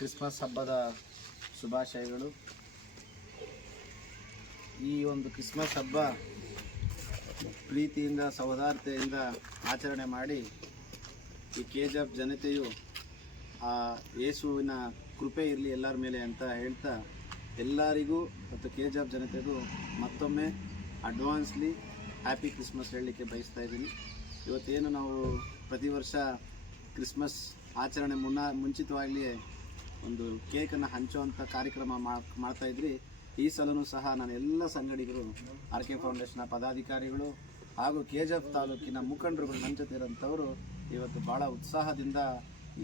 Christmas ಹಬ್ಬದ ಶುಭಾಶಯಗಳು. ಈ ಒಂದು ಕ್ರಿಸ್ಮಸ್ ಹಬ್ಬ ಪ್ರೀತಿಯಿಂದ, ಸೌಹಾರ್ದತೆಯಿಂದ ಆಚರಣೆ ಮಾಡಿ ಈ ಕೆ ಜಿ ಜನತೆಯು ಆ ಯೇಸುವಿನ ಕೃಪೆ ಇರಲಿ ಎಲ್ಲರ ಮೇಲೆ ಅಂತ ಹೇಳ್ತಾ ಎಲ್ಲರಿಗೂ ಮತ್ತು ಕೆ ಜಿ ಎಫ್ ಜನತೆಗೂ ಮತ್ತೊಮ್ಮೆ ಅಡ್ವಾನ್ಸ್ಲಿ ಹ್ಯಾಪಿ ಕ್ರಿಸ್ಮಸ್ ಹೇಳಲಿಕ್ಕೆ ಬಯಸ್ತಾ ಇದ್ದೀನಿ. ಇವತ್ತೇನು ನಾವು ಪ್ರತಿ ವರ್ಷ ಕ್ರಿಸ್ಮಸ್ ಆಚರಣೆ ಮುನ್ನ ಮುಂಚಿತವಾಗಲಿಯೇ ಒಂದು ಕೇಕನ್ನು ಹಂಚುವಂಥ ಕಾರ್ಯಕ್ರಮ ಮಾಡ್ತಾ ಇದ್ರಿ. ಈ ಸಲನೂ ಸಹ ನಾನು ಎಲ್ಲ ಸಂಗಡಿಗರು, ಆರ್ ಕೆ ಫೌಂಡೇಶನ್ನ ಪದಾಧಿಕಾರಿಗಳು ಹಾಗೂ ಕೆ ಜಿ ಎಫ್ ತಾಲೂಕಿನ ಮುಖಂಡರುಗಳು ನನ್ನ ಜೊತೆ ಇರೋಂಥವರು ಇವತ್ತು ಭಾಳ ಉತ್ಸಾಹದಿಂದ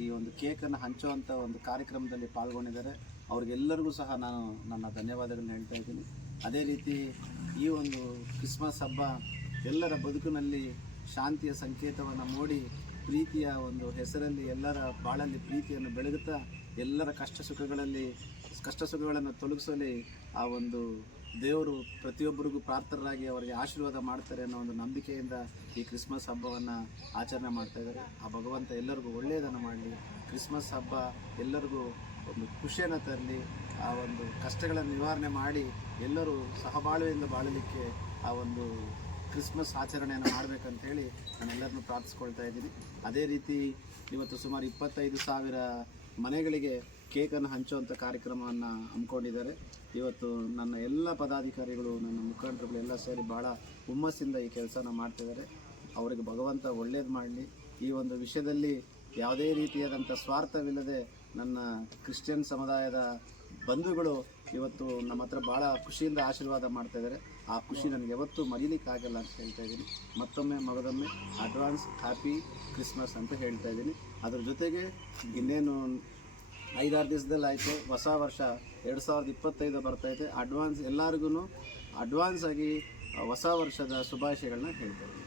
ಈ ಒಂದು ಕೇಕನ್ನು ಹಂಚುವಂಥ ಒಂದು ಕಾರ್ಯಕ್ರಮದಲ್ಲಿ ಪಾಲ್ಗೊಂಡಿದ್ದಾರೆ. ಅವ್ರಿಗೆಲ್ಲರಿಗೂ ಸಹ ನಾನು ನನ್ನ ಧನ್ಯವಾದಗಳನ್ನ ಹೇಳ್ತಾ ಇದ್ದೀನಿ. ಅದೇ ರೀತಿ ಈ ಒಂದು ಕ್ರಿಸ್ಮಸ್ ಹಬ್ಬ ಎಲ್ಲರ ಬದುಕಿನಲ್ಲಿ ಶಾಂತಿಯ ಸಂಕೇತವನ್ನು ಮೂಡಿ ಪ್ರೀತಿಯ ಒಂದು ಹೆಸರಲ್ಲಿ ಎಲ್ಲರ ಬಾಳಲ್ಲಿ ಪ್ರೀತಿಯನ್ನು ಬೆಳಗುತ್ತಾ ಎಲ್ಲರ ಕಷ್ಟ ಸುಖಗಳಲ್ಲಿ, ಕಷ್ಟ ಸುಖಗಳನ್ನು ತೊಲಗಿಸಲಿ ಆ ಒಂದು ದೇವರು ಪ್ರತಿಯೊಬ್ಬರಿಗೂ ಪ್ರಾರ್ಥರಾಗಿ ಅವರಿಗೆ ಆಶೀರ್ವಾದ ಮಾಡ್ತಾರೆ ಅನ್ನೋ ಒಂದು ನಂಬಿಕೆಯಿಂದ ಈ ಕ್ರಿಸ್ಮಸ್ ಹಬ್ಬವನ್ನು ಆಚರಣೆ ಮಾಡ್ತಾ ಇದ್ದಾರೆ. ಆ ಭಗವಂತ ಎಲ್ಲರಿಗೂ ಒಳ್ಳೆಯದನ್ನು ಮಾಡಲಿ. ಕ್ರಿಸ್ಮಸ್ ಹಬ್ಬ ಎಲ್ಲರಿಗೂ ಒಂದು ಖುಷಿಯನ್ನು ತರಲಿ, ಆ ಒಂದು ಕಷ್ಟಗಳನ್ನು ನಿವಾರಣೆ ಮಾಡಿ ಎಲ್ಲರೂ ಸಹಬಾಳ್ವೆಯಿಂದ ಬಾಳಲಿಕ್ಕೆ ಆ ಒಂದು ಕ್ರಿಸ್ಮಸ್ ಆಚರಣೆಯನ್ನು ಮಾಡಬೇಕಂತ ಹೇಳಿ ನಾನು ಎಲ್ಲರನ್ನೂ ಪ್ರಾರ್ಥಿಸ್ಕೊಳ್ತಾ ಇದ್ದೀನಿ. ಅದೇ ರೀತಿ ಇವತ್ತು ಸುಮಾರು ಇಪ್ಪತ್ತೈದು ಸಾವಿರ ಮನೆಗಳಿಗೆ ಕೇಕನ್ನು ಹಂಚುವಂಥ ಕಾರ್ಯಕ್ರಮವನ್ನು ಹಮ್ಮಿಕೊಂಡಿದ್ದಾರೆ. ಇವತ್ತು ನನ್ನ ಎಲ್ಲ ಪದಾಧಿಕಾರಿಗಳು, ನನ್ನ ಮುಖಂಡರುಗಳು ಎಲ್ಲ ಸೇರಿ ಭಾಳ ಹುಮ್ಮಸ್ಸಿಂದ ಈ ಕೆಲಸನ ಮಾಡ್ತಿದ್ದಾರೆ. ಅವರಿಗೆ ಭಗವಂತ ಒಳ್ಳೇದು ಮಾಡಲಿ. ಈ ಒಂದು ವಿಷಯದಲ್ಲಿ ಯಾವುದೇ ರೀತಿಯಾದಂಥ ಸ್ವಾರ್ಥವಿಲ್ಲದೆ ನನ್ನ ಕ್ರಿಶ್ಚಿಯನ್ ಸಮುದಾಯದ ಬಂಧುಗಳು ಇವತ್ತು ನಮ್ಮ ಹತ್ರ ಭಾಳ ಖುಷಿಯಿಂದ ಆಶೀರ್ವಾದ ಮಾಡ್ತಾ ಇದ್ದಾರೆ. ಆ ಖುಷಿ ನನಗೆ ಯಾವತ್ತೂ ಮರೀಲಿಕ್ಕಾಗಲ್ಲ ಅಂತ ಹೇಳ್ತಾ ಇದ್ದೀನಿ. ಮತ್ತೊಮ್ಮೆ ಮಗದೊಮ್ಮೆ ಅಡ್ವಾನ್ಸ್ ಹ್ಯಾಪಿ ಕ್ರಿಸ್ಮಸ್ ಅಂತ ಹೇಳ್ತಾ ಇದ್ದೀನಿ. ಅದ್ರ ಜೊತೆಗೆ ಇನ್ನೇನು ಐದಾರು ದಿವಸದಲ್ಲಿ ಆಯಿತು. ಹೊಸ ವರ್ಷ ಎರಡು ಸಾವಿರದ ಇಪ್ಪತ್ತೈದು ಬರ್ತೈತೆ ಅಡ್ವಾನ್ಸ್ ಎಲ್ಲರಿಗೂ ಅಡ್ವಾನ್ಸ್ ಆಗಿ ಹೊಸ ವರ್ಷದ ಶುಭಾಶಯಗಳನ್ನ ಹೇಳ್ತಾ ಇದ್ದೀನಿ.